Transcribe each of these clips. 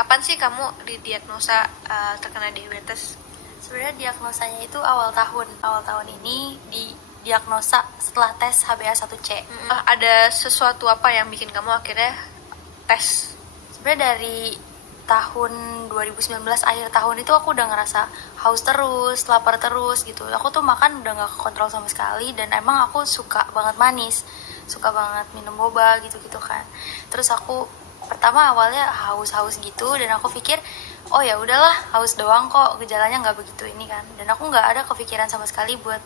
Kapan sih kamu didiagnosa terkena diabetes? Sebenarnya diagnosanya itu awal tahun ini didiagnosa setelah tes HbA1c. Ada sesuatu apa yang bikin kamu akhirnya tes? Sebenarnya dari tahun 2019 akhir tahun itu aku udah ngerasa haus terus, lapar terus gitu. Aku tuh makan udah gak kontrol sama sekali, dan emang aku suka banget manis, suka banget minum boba gitu-gitu kan. Terus aku pertama awalnya haus-haus gitu, dan aku pikir oh ya udahlah, haus doang kok, gejalanya nggak begitu ini kan. Dan aku nggak ada kepikiran sama sekali buat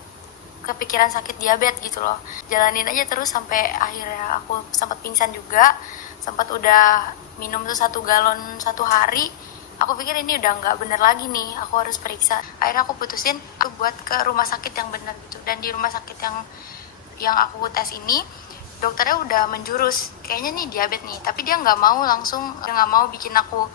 kepikiran sakit diabetes gitu loh. Jalanin aja terus sampai akhirnya aku sempat pingsan juga, sempat udah minum tuh 1 galon 1 hari. Aku pikir ini udah nggak bener lagi nih, aku harus periksa. Akhirnya aku putusin aku buat ke rumah sakit yang bener gitu. Dan di rumah sakit yang aku tes ini, dokternya udah menjurus kayaknya nih diabetes nih, tapi dia nggak mau langsung, dia nggak mau bikin aku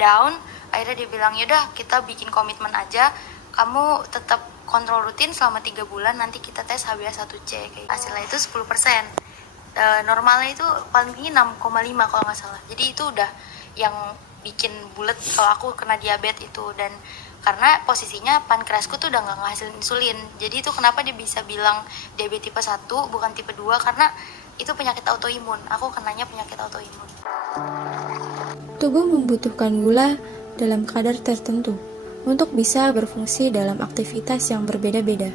down. Akhirnya dia bilang yaudah kita bikin komitmen aja, kamu tetap kontrol rutin selama 3 bulan, nanti kita tes HbA1c kayak hasilnya itu 10%. Normalnya itu paling tinggi 6,5 kalau nggak salah. Jadi itu udah yang bikin bulat kalau aku kena diabetes itu. Dan karena posisinya pankreasku tuh udah nggak ngehasilin insulin, jadi itu kenapa dia bisa bilang diabetes tipe 1 bukan tipe 2, karena itu penyakit autoimun. Aku kenanya penyakit autoimun. Tubuh membutuhkan gula dalam kadar tertentu untuk bisa berfungsi dalam aktivitas yang berbeda-beda.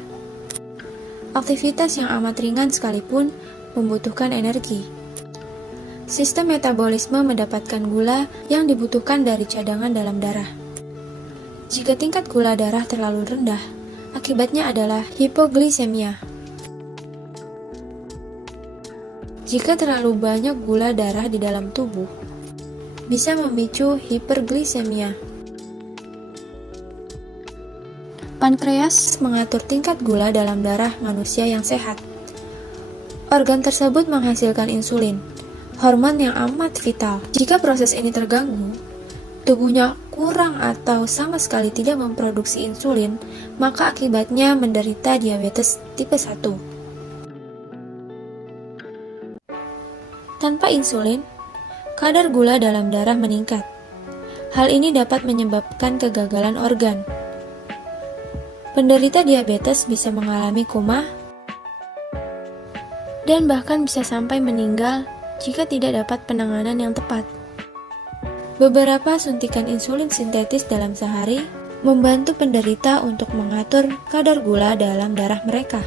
Aktivitas yang amat ringan sekalipun membutuhkan energi. Sistem metabolisme mendapatkan gula yang dibutuhkan dari cadangan dalam darah. Jika tingkat gula darah terlalu rendah, akibatnya adalah hipogliksemia. Jika terlalu banyak gula darah di dalam tubuh, bisa memicu hipergliksemia. Pankreas mengatur tingkat gula dalam darah manusia yang sehat. Organ tersebut menghasilkan insulin, hormon yang amat vital. Jika proses ini terganggu, tubuhnya kurang atau sama sekali tidak memproduksi insulin, maka akibatnya menderita diabetes tipe 1. Tanpa insulin, kadar gula dalam darah meningkat. Hal ini dapat menyebabkan kegagalan organ. Penderita diabetes bisa mengalami koma dan bahkan bisa sampai meninggal jika tidak dapat penanganan yang tepat. Beberapa suntikan insulin sintetis dalam sehari membantu penderita untuk mengatur kadar gula dalam darah mereka.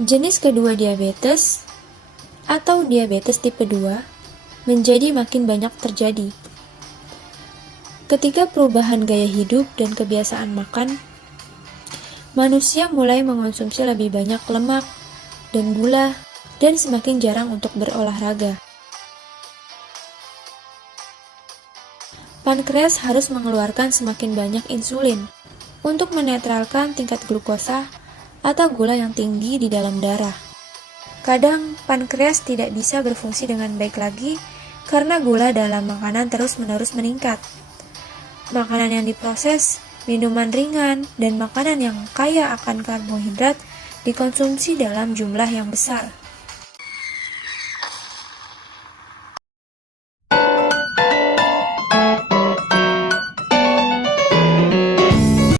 Jenis kedua diabetes atau diabetes tipe 2 menjadi makin banyak terjadi ketika perubahan gaya hidup dan kebiasaan makan. Manusia mulai mengonsumsi lebih banyak lemak dan gula dan semakin jarang untuk berolahraga. Pankreas harus mengeluarkan semakin banyak insulin untuk menetralkan tingkat glukosa atau gula yang tinggi di dalam darah. Kadang pankreas tidak bisa berfungsi dengan baik lagi karena gula dalam makanan terus-menerus meningkat. Makanan yang diproses, minuman ringan, dan makanan yang kaya akan karbohidrat dikonsumsi dalam jumlah yang besar.